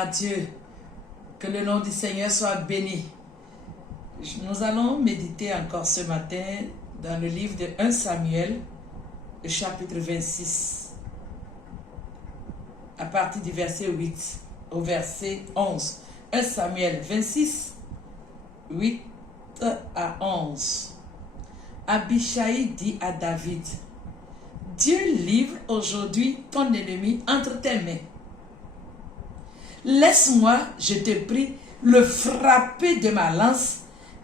à Dieu. Que le nom du Seigneur soit béni. Nous allons méditer encore ce matin dans le livre de 1 Samuel, le chapitre 26, à partir du verset 8 au verset 11. 1 Samuel 26, 8 à 11. Abishai dit à David, « Dieu livre aujourd'hui ton ennemi entre tes mains. Laisse-moi, je te prie, le frapper de ma lance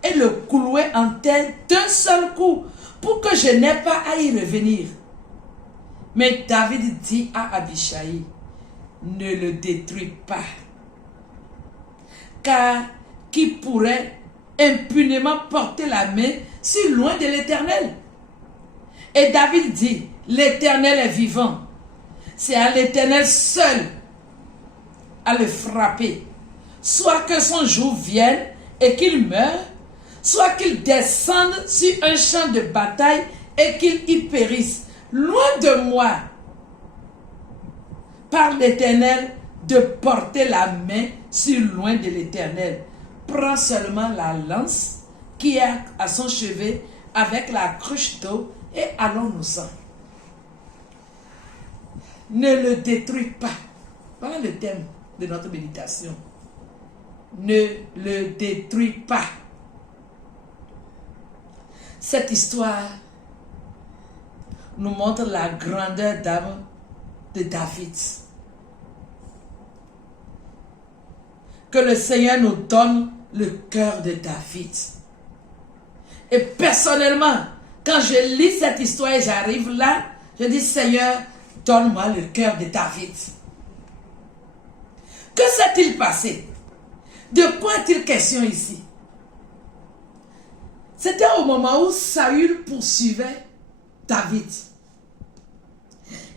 et le clouer en terre d'un seul coup, pour que je n'ai pas à y revenir. » Mais David dit à Abishai, « Ne le détruis pas, car qui pourrait impunément porter la main si loin de l'Éternel? » Et David dit, « L'Éternel est vivant, c'est à l'Éternel seul à le frapper, soit que son jour vienne et qu'il meure, soit qu'il descende sur un champ de bataille et qu'il y périsse. Loin de moi, par l'Éternel, de porter la main sur loin de l'Éternel. Prends seulement la lance qui est à son chevet avec la cruche d'eau et allons-nous-en. Ne le détruis pas. Voilà le thème de notre méditation. Ne le détruis pas. Cette histoire nous montre la grandeur d'âme de David. Que le Seigneur nous donne le cœur de David. Et personnellement, quand je lis cette histoire et j'arrive là, je dis, Seigneur, donne-moi le cœur de David. Que s'est-il passé? De quoi est-il question ici? C'était au moment où Saül poursuivait David.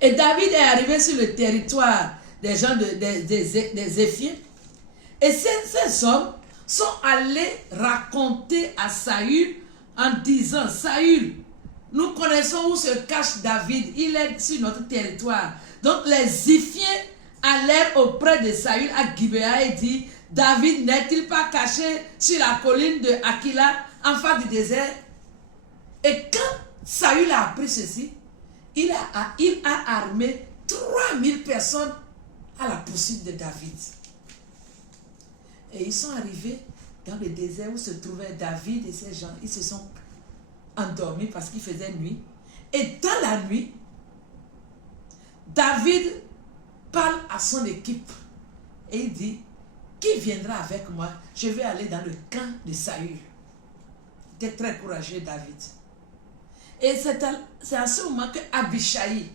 Et David est arrivé sur le territoire des gens des Éphiens. Et ces hommes sont allés raconter à Saül en disant, Saül, nous connaissons où se cache David, il est sur notre territoire. Donc les Éphiens allèrent auprès de Saül à Gibéa et dit, David n'est-il pas caché sur la colline de Aquila en face du désert? Et quand Saül a appris ceci, il a armé 3000 personnes à la poursuite de David. Et ils sont arrivés dans le désert où se trouvait David et ces gens. Ils se sont endormis parce qu'il faisait nuit. Et dans la nuit, David parle à son équipe et il dit, qui viendra avec moi? Je vais aller dans le camp de Saül. Il était très courageux, David. Et c'est à ce moment que Abishai,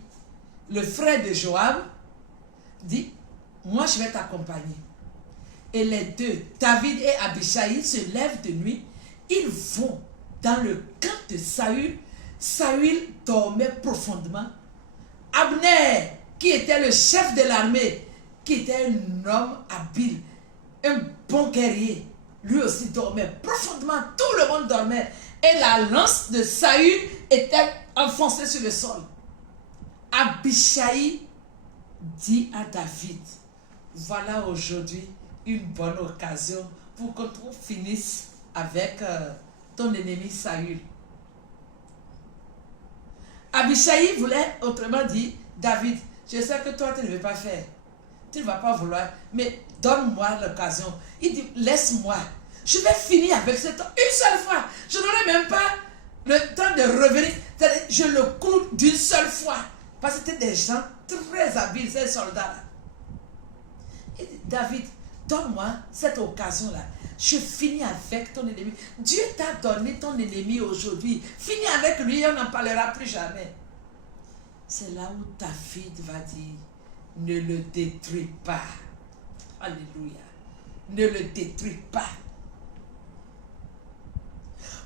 le frère de Joab, dit, moi je vais t'accompagner. Et les deux, David et Abishai, se lèvent de nuit. Ils vont dans le camp de Saül. Saül dormait profondément. Abner, qui était le chef de l'armée, qui était un homme habile, un bon guerrier, lui aussi dormait profondément. Tout le monde dormait. Et la lance de Saül était enfoncée sur le sol. Abishai dit à David, voilà aujourd'hui une bonne occasion pour que tu finisses avec ton ennemi Saül. Abishai voulait autrement dire, David, je sais que toi tu ne veux pas faire, tu ne vas pas vouloir, mais donne-moi l'occasion. Il dit, laisse-moi, je vais finir avec cet homme une seule fois. Je n'aurai même pas le temps de revenir. Je le cloue d'une seule fois. Parce que c'était des gens très habiles, ces soldats-là. Il dit, David, donne-moi cette occasion-là. Je finis avec ton ennemi. Dieu t'a donné ton ennemi aujourd'hui. Finis avec lui et on n'en parlera plus jamais. C'est là où David va dire, ne le détruis pas. Alléluia. Ne le détruis pas.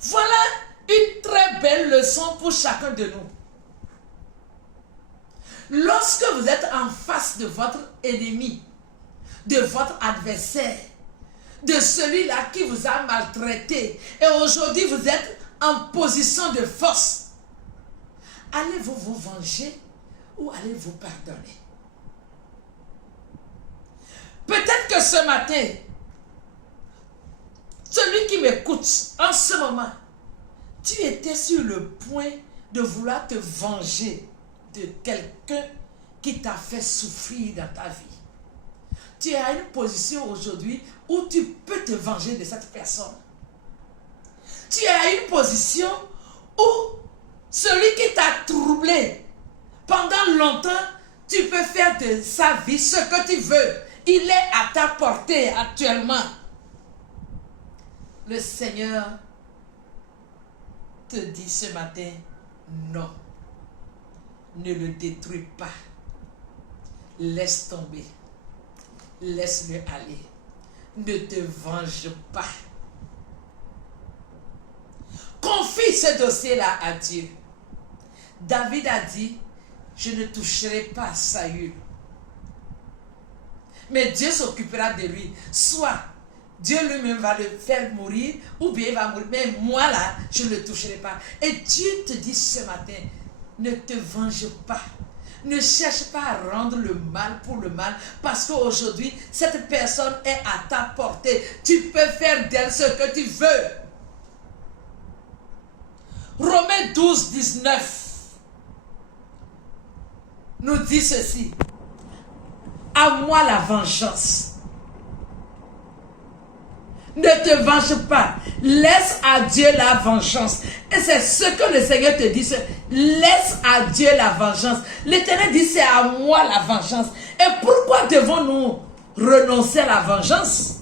Voilà une très belle leçon pour chacun de nous. Lorsque vous êtes en face de votre ennemi, de votre adversaire, de celui-là qui vous a maltraité, et aujourd'hui vous êtes en position de force, allez-vous vous venger ou allez-vous pardonner? Peut-être que ce matin, celui qui m'écoute en ce moment, tu étais sur le point de vouloir te venger de quelqu'un qui t'a fait souffrir dans ta vie. Tu es à une position aujourd'hui où tu peux te venger de cette personne. Tu es à une position où celui qui t'a troublé pendant longtemps, tu peux faire de sa vie ce que tu veux. Il est à ta portée actuellement. Le Seigneur te dit ce matin, non, ne le détruis pas. Laisse tomber. Laisse-le aller. Ne te venge pas. Confie ce dossier-là à Dieu. David a dit, je ne toucherai pas Saül. Mais Dieu s'occupera de lui. Soit Dieu lui-même va le faire mourir, ou bien il va mourir. Mais moi là, je ne le toucherai pas. Et Dieu te dit ce matin, ne te venge pas. Ne cherche pas à rendre le mal pour le mal, parce qu'aujourd'hui, cette personne est à ta portée. Tu peux faire d'elle ce que tu veux. Romains 12, 19 nous dit ceci. À moi la vengeance. Ne te venge pas. Laisse à Dieu la vengeance. Et c'est ce que le Seigneur te dit. Laisse à Dieu la vengeance. L'Éternel dit c'est à moi la vengeance. Et pourquoi devons-nous renoncer à la vengeance?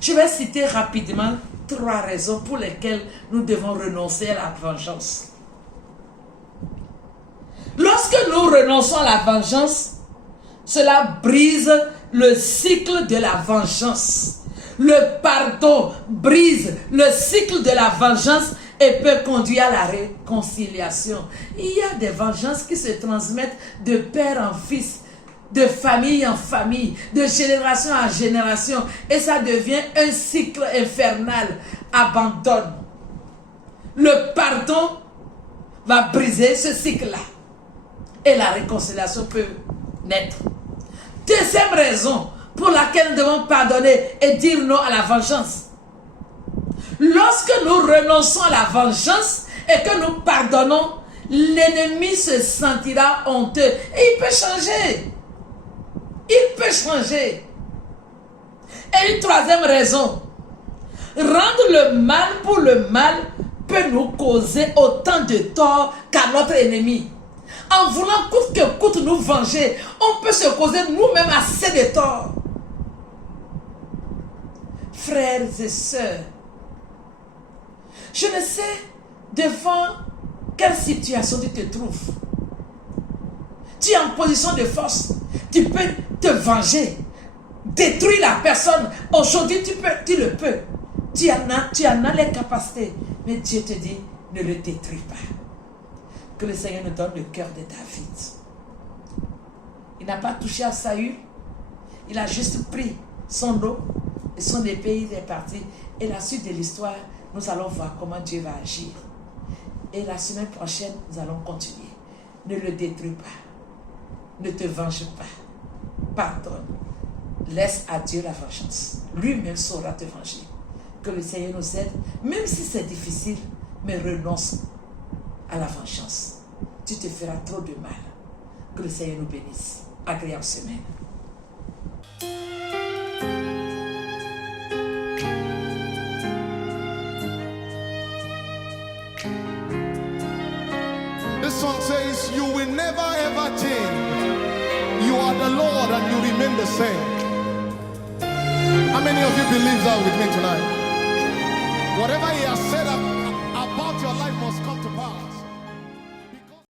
Je vais citer rapidement 3 raisons pour lesquelles nous devons renoncer à la vengeance. Lorsque nous renonçons à la vengeance, cela brise le cycle de la vengeance. Le pardon brise le cycle de la vengeance et peut conduire à la réconciliation. Il y a des vengeances qui se transmettent de père en fils, de famille en famille, de génération en génération. Et ça devient un cycle infernal. Abandonne. Le pardon va briser ce cycle-là. Et la réconciliation peut naître. Deuxième raison pour laquelle nous devons pardonner et dire non à la vengeance. Lorsque nous renonçons à la vengeance et que nous pardonnons, l'ennemi se sentira honteux. Et il peut changer. Il peut changer. Et une troisième raison. Rendre le mal pour le mal peut nous causer autant de tort qu'à notre ennemi. En voulant coûte que coûte nous venger, on peut se causer nous-mêmes assez de tort. Frères et sœurs, je ne sais devant quelle situation tu te trouves. Tu es en position de force, tu peux te venger, détruire la personne. Aujourd'hui, tu le peux. Tu en as les capacités. Mais Dieu te dit, ne le détruis pas. Que le Seigneur nous donne le cœur de David. Il n'a pas touché à Saül. Il a juste pris son eau et son épée, il est parti. Et la suite de l'histoire, nous allons voir comment Dieu va agir. Et la semaine prochaine, nous allons continuer. Ne le détruis pas. Ne te venge pas. Pardonne. Laisse à Dieu la vengeance. Lui-même saura te venger. Que le Seigneur nous aide, même si c'est difficile, mais renonce à la vengeance. Tu te feras trop de mal. Que le Seigneur nous bénisse. Agréable semaine. This song says, you will never ever change. You are the Lord and you remain the same. How many of you believe that with me tonight? Whatever He has said about your life must come to